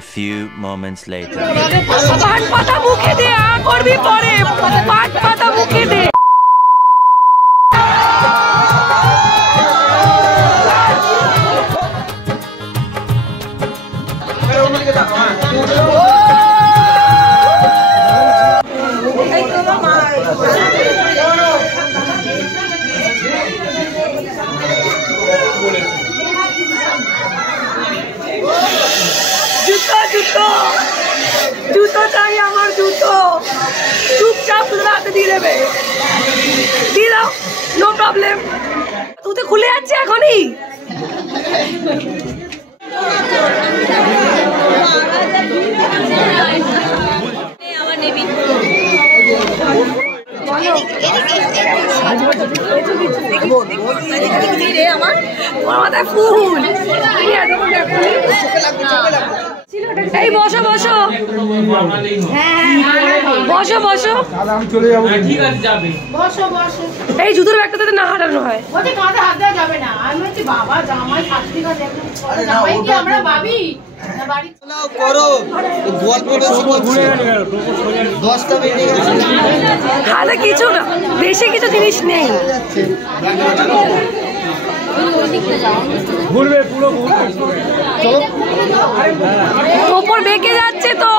A few moments later. পাট পাতা মুখে দে করবি পরে পাট পাতা মুখে দে জুতো জুতো জুতো চাই আমার জুতো চুপচাপ রাতে দিয়ে দেবে দিয়ে দাও নো প্রবলেম তুই তো খুলে যাচ্ছে এখনই আমার নেবি আমার মাথায় ফুল এই বসো বসো বসো বসো এই জুতোর ব্যাগটাতে না হাঁটানো হয় হাতে কিছু না বেশি কিছু জিনিস নেই ওপর বেঁকে যাচ্ছে তো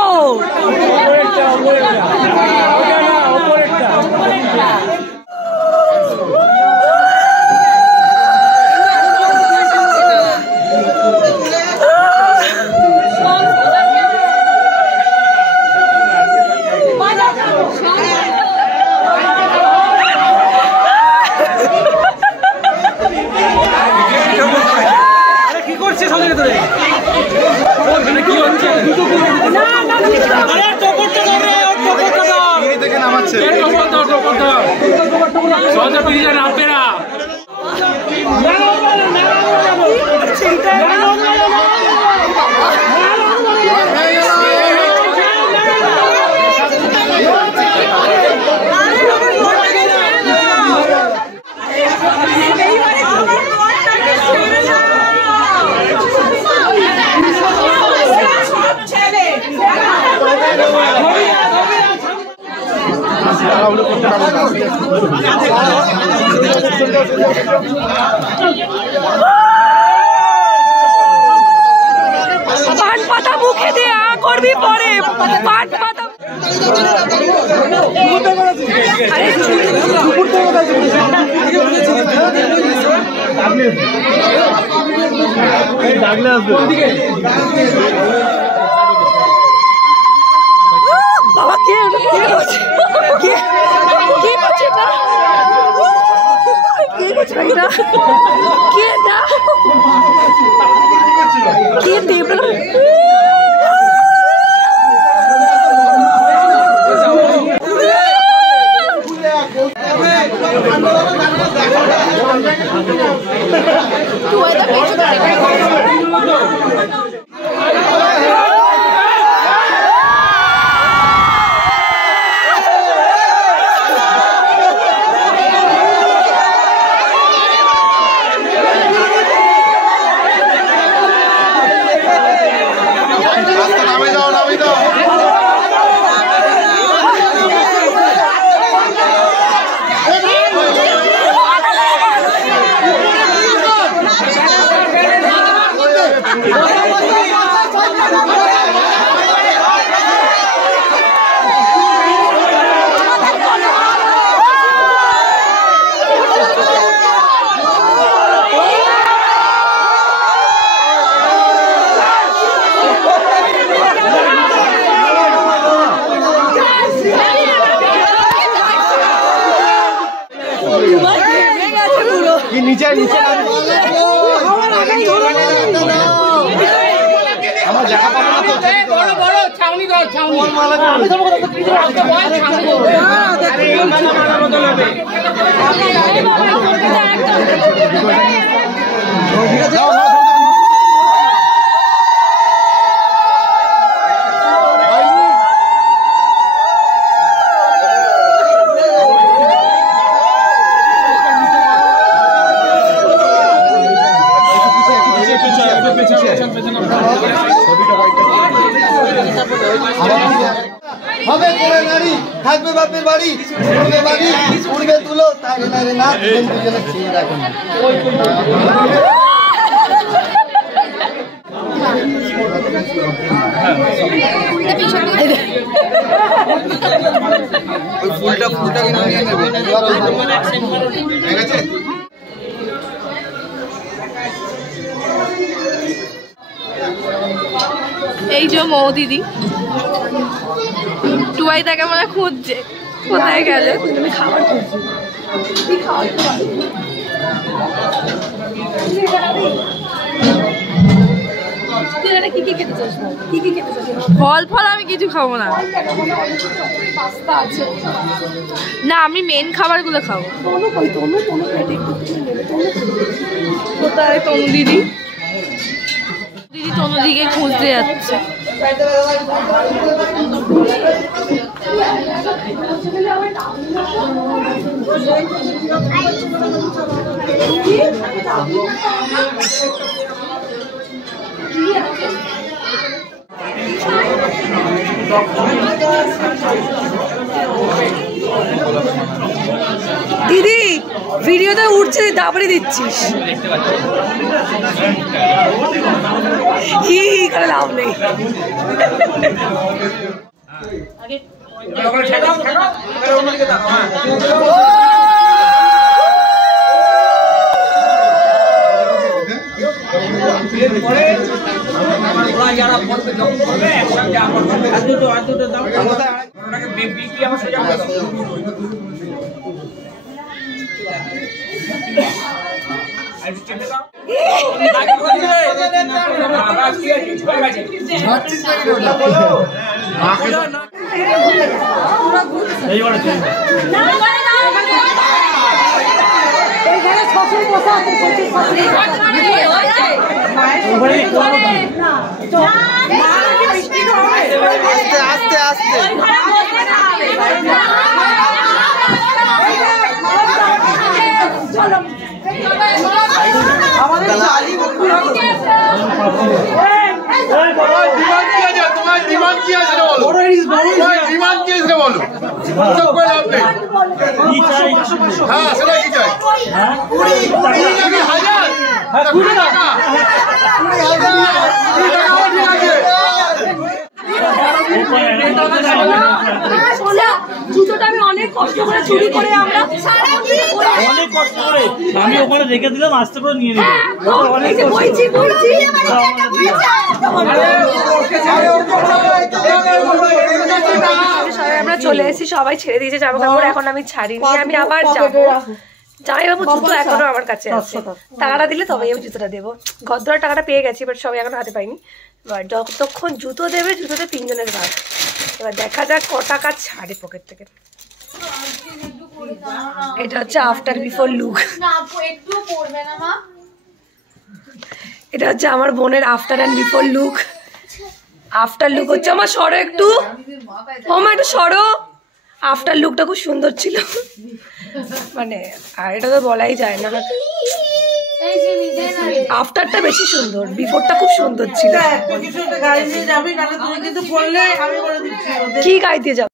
পাট পাতা মুখে দে করবি পরে পাট পাতা বাবা কে नीचे नीचे হবে করে নারী থাকবে বাপের বাড়ি উড়বে বাড়ি উড়বে তুলো তারে নারে না দুজনে খেয়ে রাখেন ফুলটা নিয়ে নেবে ঠিক আছে এই যে মৌ দিদি টুয়াই তাকে মনে খুঁজছে কোথায় গেল তুমি খাবার ফল ফল আমি কিছু খাবো না না আমি মেন খাবারগুলো খাবো কোথায় তনু দিদি তনুদিকে খুঁজতে যাচ্ছে দিদি ভিডিওতে উঠছে দাবড়ে দিচ্ছিস কি করে লাভ নেই আস্তে আস্তে তোমার ডিমান্ড কি আছে বলো ডিমান্ড কি আছে বলো হ্যাঁ সেটা কি চাই 20,000 জুতোটা আমি অনেক কষ্ট করে চুরি করে আমরা অনেক কষ্ট করে আমি ওখানে রেখে দিলাম আস্তে করে নিয়ে নিলাম অনেক বইছি আমরা চলে এসেছি সবাই ছেড়ে দিয়েছে জামা কাপড় এখন আমি ছাড়িনি আমি আবার যাবো জামাইবাবু জুতো এখনো আমার কাছে আছে টাকাটা দিলে তবেই আমি জুতোটা দেবো গদ্দর টাকাটা পেয়ে গেছি বাট সবাই এখনো হাতে পাইনি এবার যতক্ষণ জুতো দেবে জুতোতে 3 জনের ভাগ এবার দেখা যাক ক টাকা ছাড়ে পকেট থেকে এটা হচ্ছে আফটার বিফোর লুক এটা হচ্ছে আমার বোনের after and before look after look হচ্ছে আমার সরো একটু ও মা একটু সরো আফটার লুকটা খুব সুন্দর ছিল মানে আর এটা তো বলাই যায় না আফটারটা বেশি সুন্দর বিফোরটা খুব সুন্দর ছিল কি গাইতে যাবে